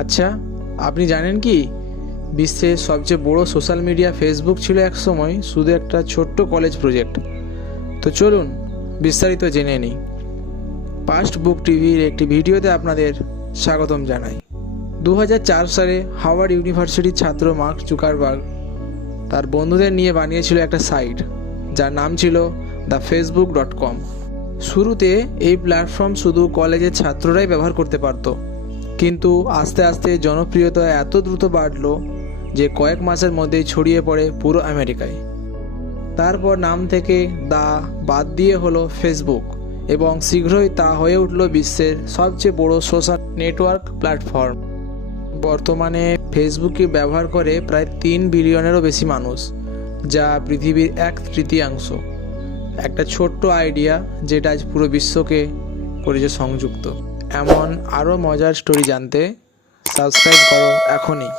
আচ্ছা, আপনি জানেন কি বিশ্বের সবচেয়ে বড় সোশ্যাল মিডিয়া ফেসবুক ছিল একসময় শুধু একটা ছোট্ট কলেজ প্রজেক্ট। তো চলুন বিস্তারিত জেনে নিই। পাস্ট বুক টিভির একটি ভিডিওতে আপনাদের স্বাগতম জানাই। 2004 সালে হাওয়ার্ড ইউনিভার্সিটির ছাত্র মার্ক জুকারবার্গ তার বন্ধুদের নিয়ে বানিয়েছিল একটা সাইট যার নাম ছিল thefacebook.com। শুরুতে এই প্ল্যাটফর্ম শুধু কলেজের ছাত্ররাই ব্যবহার করতে পারত, কিন্তু আস্তে আস্তে জনপ্রিয়তা এত দ্রুত বাড়ল যে কয়েক মাসের মধ্যেই ছড়িয়ে পড়ে পুরো আমেরিকায়। তারপর নাম থেকে দা বাদ দিয়ে হলো ফেসবুক, এবং শীঘ্রই তা হয়ে উঠল বিশ্বের সবচেয়ে বড় সোশ্যাল নেটওয়ার্ক প্ল্যাটফর্ম। বর্তমানে ফেসবুককে ব্যবহার করে প্রায় 3 বিলিয়নেরও বেশি মানুষ, যা পৃথিবীর 1/3। একটা ছোট্ট আইডিয়া যেটা আজ পুরো বিশ্বকে করেছে সংযুক্ত। এমন আরও মজার স্টোরি জানতে সাবস্ক্রাইব করো এখনই।